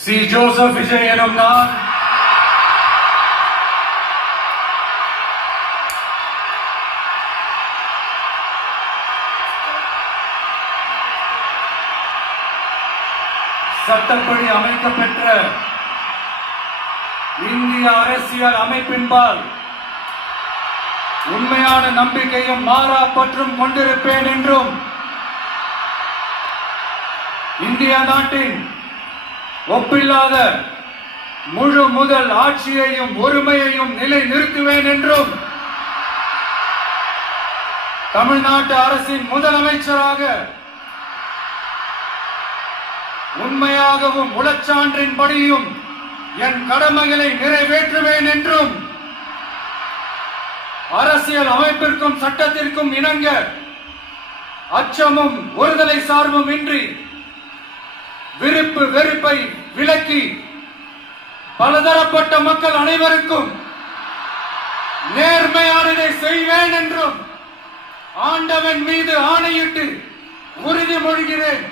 C. Joseph Vijay எனும் நான் சட்டப்படி அமைக்கப்பெற்ற இந்திய அரசியல் அமைப்பின்பால் உண்மையான நம்பிக்கையும் மாறா பற்றும் கொண்டிருப்பேன் என்றும் இந்திய நாட்டின் ஒப்பில்லாத முழு முதல் ஆட்சியையும் ஒருமையையும் நிலை நிறுத்துவேன் என்றும் தமிழ்நாட்டு அரசின் முதலமைச்சராக உண்மையாகவும் உளச்சான்றின்படியும் என் கடமைகளை நிறைவேற்றுவேன் என்றும் அரசியல் அமைப்பிற்கும் சட்டத்திற்கும் இணங்க அச்சமும் ஒருதலை சார்பும் இன்றி விருப்பு வெறுப்பை விலக்கி பலதரப்பட்ட மக்கள் அனைவருக்கும் நேர்மையானதை செய்வேன் என்றும் ஆண்டவன் மீது ஆணையிட்டு உறுதிமொழிகிறேன்.